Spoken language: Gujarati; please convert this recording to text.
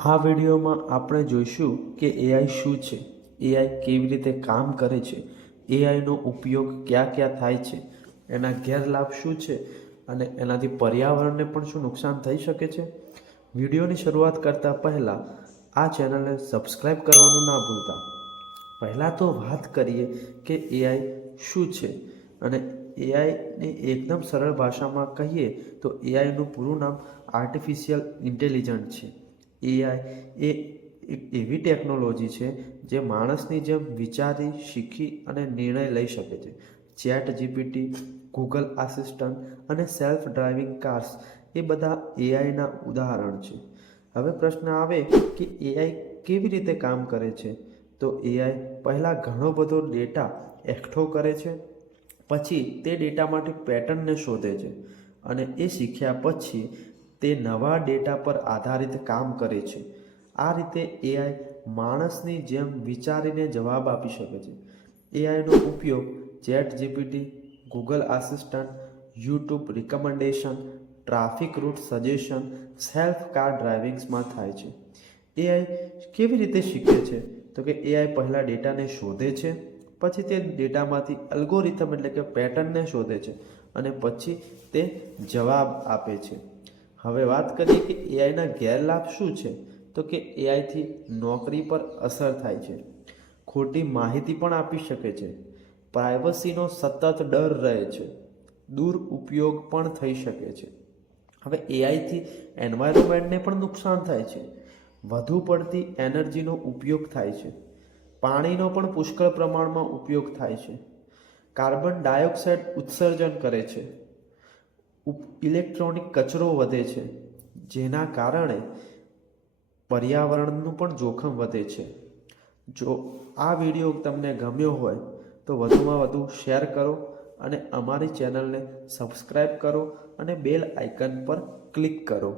આ વિડીયોમાં આપણે જોઈશું કે એઆઈ શું છે, એઆઈ કેવી રીતે કામ કરે છે, એઆઈનો ઉપયોગ ક્યાં ક્યાં થાય છે, એના ગેરલાભ શું છે અને એનાથી પર્યાવરણને પણ શું નુકસાન થઈ શકે છે. વિડીયોની શરૂઆત કરતાં પહેલાં આ ચેનલને સબસ્ક્રાઈબ કરવાનું ના ભૂલતા. પહેલાં તો વાત કરીએ કે એઆઈ શું છે અને એઆઈને એકદમ સરળ ભાષામાં કહીએ તો એઆઈનું પૂરું નામ આર્ટિફિશિયલ ઇન્ટેલિજન્સ છે. એઆઈ એ એક એવી ટેકનોલોજી છે જે માણસની જેમ વિચારી, શીખી અને નિર્ણય લઈ શકે છે. ચેટ જીપીટી, ગૂગલ આસિસ્ટન્ટ અને સેલ્ફ ડ્રાઇવિંગ કાર્સ એ બધા એઆઈના ઉદાહરણ છે. હવે પ્રશ્ન આવે કે એઆઈ કેવી રીતે કામ કરે છે. તો એઆઈ પહેલાં ઘણો બધો ડેટા એકઠો કરે છે, પછી તે ડેટામાંથી પેટર્નને શોધે છે અને એ શીખ્યા પછી તે નવા ડેટા પર આધારિત કામ કરે છે. આ રીતે એઆઈ માણસની જેમ વિચારીને જવાબ આપી શકે છે. એઆઈનો ઉપયોગ ChatGPT, Google assistant, YouTube recommendation, traffic route suggestion, self car ડ્રાઇવિંગ્સમાં થાય છે. એઆઈ કેવી રીતે શીખે છે? તો કે એઆઈ પહેલાં ડેટાને શોધે છે, પછી તે ડેટામાંથી અલ્ગોરિથમ એટલે કે પેટર્નને શોધે છે અને પછી તે જવાબ આપે છે. હવે વાત કરીએ કે એઆઈના ગેરલાભ શું છે. તો કે એઆઈથી નોકરી પર અસર થાય છે, ખોટી માહિતી પણ આપી શકે છે, પ્રાઇવસીનો સતત ડર રહે છે, દુરુપયોગ પણ થઈ શકે છે. હવે એઆઈથી એન્વાયરમેન્ટને પણ નુકસાન થાય છે, વધુ પડતી એનર્જીનો ઉપયોગ થાય છે, પાણીનો પણ પુષ્કળ પ્રમાણમાં ઉપયોગ થાય છે, કાર્બન ડાયોક્સાઇડ ઉત્સર્જન કરે છે, ઇલેક્ટ્રોનિક કચરો વધે છે, જેના કારણે પર્યાવરણનું પણ જોખમ વધે છે. જો આ વિડીયો તમને ગમ્યો હોય તો વધુમાં વધુ શેર કરો અને અમારી ચેનલને સબસ્ક્રાઈબ કરો અને બેલ આઇકન પર ક્લિક કરો.